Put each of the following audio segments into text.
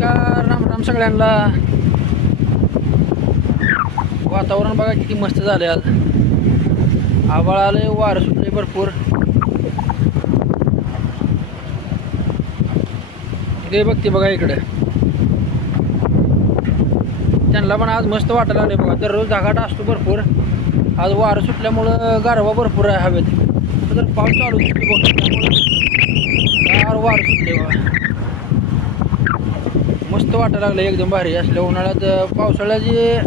नमस्कार, राम राम सगळ्यांना. वातावरण बघा किती मस्त झाले आज. आभाळ आले, वारं सुटले भरपूर. इकडे बघते बघा, इकडे त्यांना पण आज मस्त वाटायला लागले बघा. दररोज धागाटा असतो भरपूर, आज वारं सुटल्यामुळं गारवा भरपूर आहे हवेत. जर पाऊस चालू शकतो बघ, त्यामुळे वारं सुटले बघा. मस्त वाटायला लागलं, एकदम भारी. असल्या उन्हाळ्यात पावसाळ्यात जे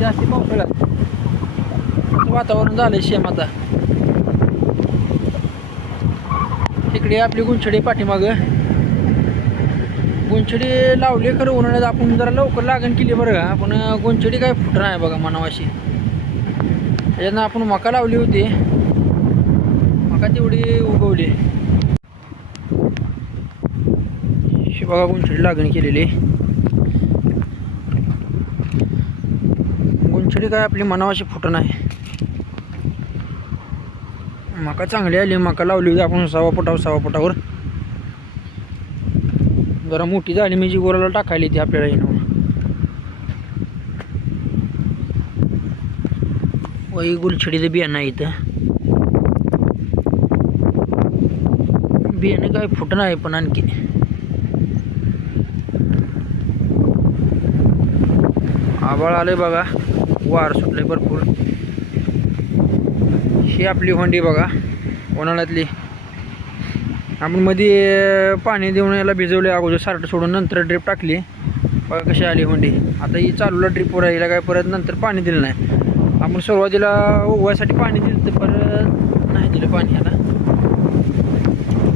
जास्ती पावसाळ्यात वातावरण झालंय सेम. आता इकडे आपली गुंछडी पाठीमागं गुंछडी लावली, खरं उन्हाळ्यात आपण जरा लवकर लागण केली बरं का. आपण गुंछडी काय फुटणार आहे बघा मनावाशी. त्याच्यानं आपण मका लावली होती, मका तेवढी उगवली. बघा गुंछडी लागण केलेली. गुंछडी काय आपली मनावाशी फुटण आहे. मका चांगली आली. मका लावली होती आपण 6 फुटावर. जरा मोठी झाली म्हणजे गोराला टाकायला ती आपल्याला येणं. वही गुलछडीचं बियाणं आहे इथं. बियाणं काय फुटणं आहे पण आणखी. आभाळ आले बघा, वार सुटले भरपूर. ही आपली होंडी बघा उन्हाळ्यातली. आपण मध्ये पाणी देऊन याला भिजवले अगोदर, सारखं सोडून नंतर ड्रीप टाकली बघा कशी आली होंडी. आता ही चालूला ड्रीपवर यायला काय परत नंतर पाणी दिलं नाही. आपण सुरुवातीला उगवायसाठी पाणी दिलं तर परत नाही दिलं पाणी याला.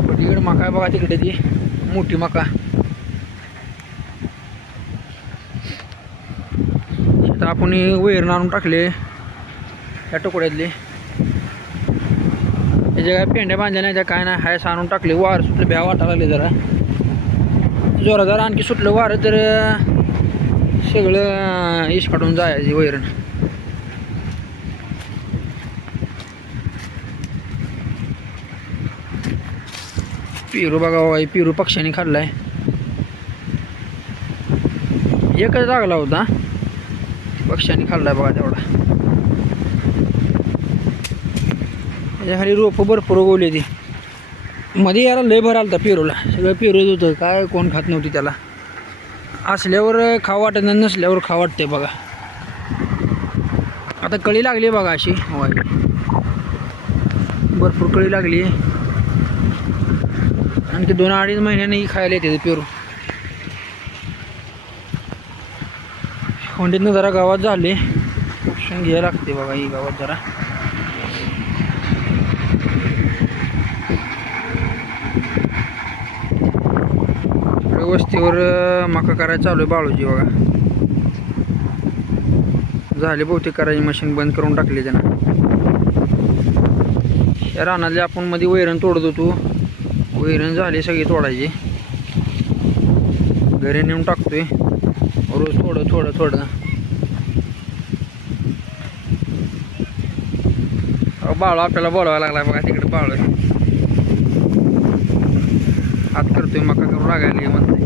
तिकडे मका आहे बघा, तिकडे ती मोठी मका. आता आपण वैरण आणून टाकले या तुकड्यातले. त्याच्या काय पेंड्या बांधल्या नाही, त्या काय नाही, हाय आणून टाकले. वार सुटलं, भ्या वाटायला लागले जरा जोरादार. आणखी सुटलं वारं तर सगळं इश काढून जायची वैरण. पेरू बघा, पेरू पक्ष्याने खाल्लाय. एकच लागला होता, पक्ष्याने खाल्लाय बघा तेवढा. त्याच्या खाली रोपं भरपूर उगवली ती. मध्ये याला लय भर आलता पेरूला, सगळं पेरूच होतं. काय कोण खात नव्हती त्याला. असल्यावर खाऊ वाटत नाही, नसल्यावर खाऊ वाटते बघा. आता कळी लागली बघा अशी, भरपूर कळी लागली. आणखी 2-2.5 महिन्याने खायला येते पेरू. होंडीतनं जरा गावात झाले, उपसून घ्यायला लागते बघा ही गावात जरा. वस्तीवर मका करायला चालू आहे बाळूजी बघा. झाले बहुतेक करायची, मशीन बंद करून टाकली त्यानं. या रानातले आपण मध्ये वैरण तोडत होतो, वैरण झाली सगळी तोडायची. घरी नेऊन टाकतोय रोज थोडं. बाळू आपल्याला बोलवायला लागलाय बघा, तिकडे बाळू हात करतोय, मका करून लागायला म्हणते.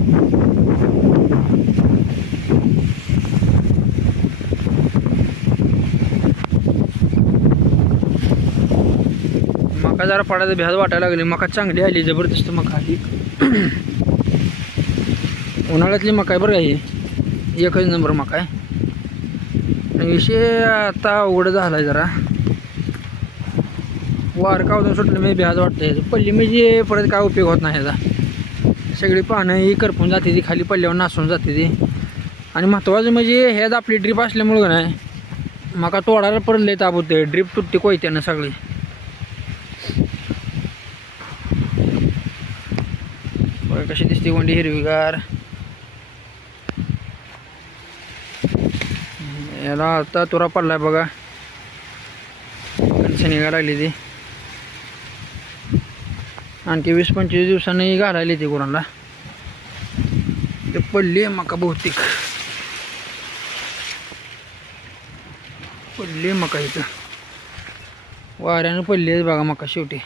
मका जरा पडायचं भ्याज वाटायला लागली. मका चांगली आली, जबरदस्त मका आली. उन्हाळ्यातली मका आहे बरं का ही, एकच नंबर मका आहे. विषय आता अवघड झाला आहे जरा. वार कावून सुटलं म्हणजे भ्याज वाटतं. पल्ली म्हणजे परत काय उपयोग होत नाही ह्याचा. सगळी पानं ही करपून जाते, ती खाली पडल्यावर नासून जाते ती. आणि महत्त्वाचं म्हणजे ह्यात आपली ड्रीप असल्यामुळं नाही मका तोडायला परत लय ताप होते. ड्रीप तुटते कोयत्यानं सगळी. कशी दिसते वंडी हिरवीगार. याला आता तुरा पडलाय बघा, कणसं निघायला लागली ती. आणखी 20-25 दिवसांनी घालायला ती गुरांना. ते पडली मका बहुतेक, पडली मका इथं. वाऱ्यानं पडली बघा मका शेवटी.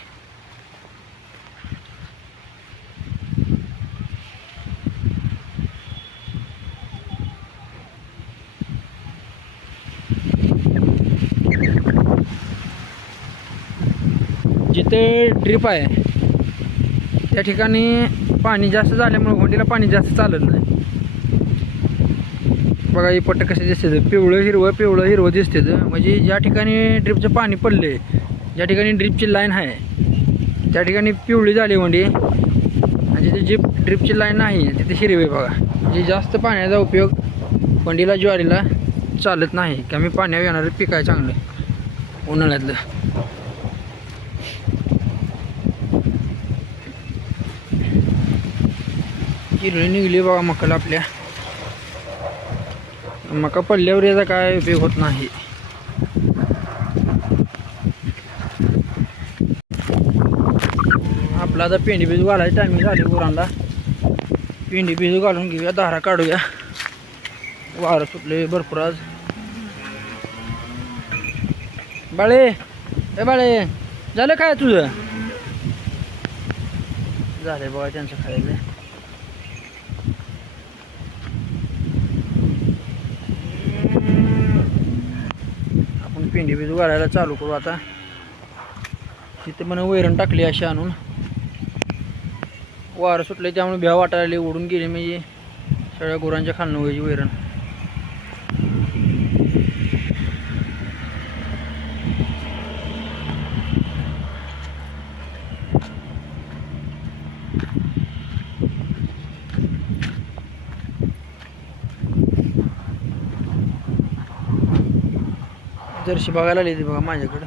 जिथं ड्रीप आहे त्या ठिकाणी पाणी जास्त झाल्यामुळे होंडीला पाणी जास्त चालत नाही. बघा ही पट्ट कसे दिसते, पिवळं हिरवं दिसते. म्हणजे ज्या ठिकाणी ड्रीपचं पाणी पडले, ज्या ठिकाणी ड्रीपची लाईन आहे त्या ठिकाणी पिवळी झाली होंडी, आणि जिथे ड्रीपची लाईन नाही तिथे हिरवी. बघा म्हणजे जास्त पाण्याचा उपयोग होंडीला ज्वारीला चालत नाही. कमी पाण्यावर येणारं पीक आहे चांगलं उन्हाळ्यातलं. हिरवी निघली बघा मकाला आपल्या. मका पडल्यावर याचा काय उपयोग होत नाही. आपला आता पेंडी बिजू घालायची टायमिंग झाली गुरांना. पेंडी बिजू घालून घेऊया, धारा काढूया. वारं सुटले भरपूर आज. बाळे ए बाळे, झालं काय तुझं? झालं बघा त्यांचं खायचं. आपण पेंडी बिजू घालायला चालू करू आता. तिथे म्हणून वैरण टाकली अशी आणून. वारं सुटले त्यामुळे भ्या वाटायला उडून गेली, म्हणजे सगळ्या गुरांच्या खालनं व्हायची वैरण. जर्शी बघायला आली ती बघा माझ्याकडे.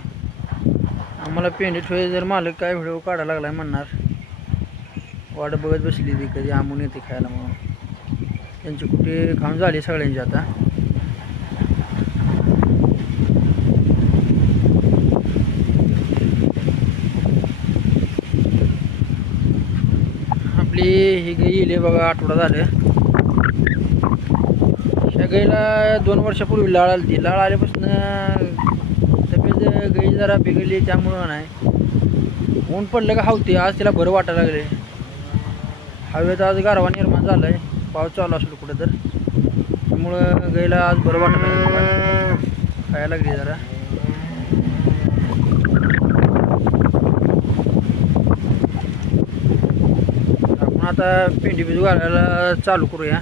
आम्हाला पेंडी ठेवाय जर मालक काय व्हिडिओ काढायला लागलाय म्हणणार. वाट बघत बसली ती कधी आमून येते खायला म्हणून. त्यांची कुठे खाऊन झाली सगळ्यांची आता. आपली ही गाई येईल बघा, आठवडा झालं. ह्या गाईला 2 वर्षापूर्वी लाळ आली ती. लाळ आल्यापासून तब्येत गाई जरा बिघडली, त्यामुळं नाही. ऊन पडलं का हावते. आज तिला बरं वाटायला लागले. हवेत आज गारवा निर्माण झाला आहे, पाऊस चालू असलो कुठं तर, त्यामुळं गाईला आज बरं वाटायला लागलं, खायला लागली जरा. आपण आता पेंडी बिजू घालायला चालू करूया.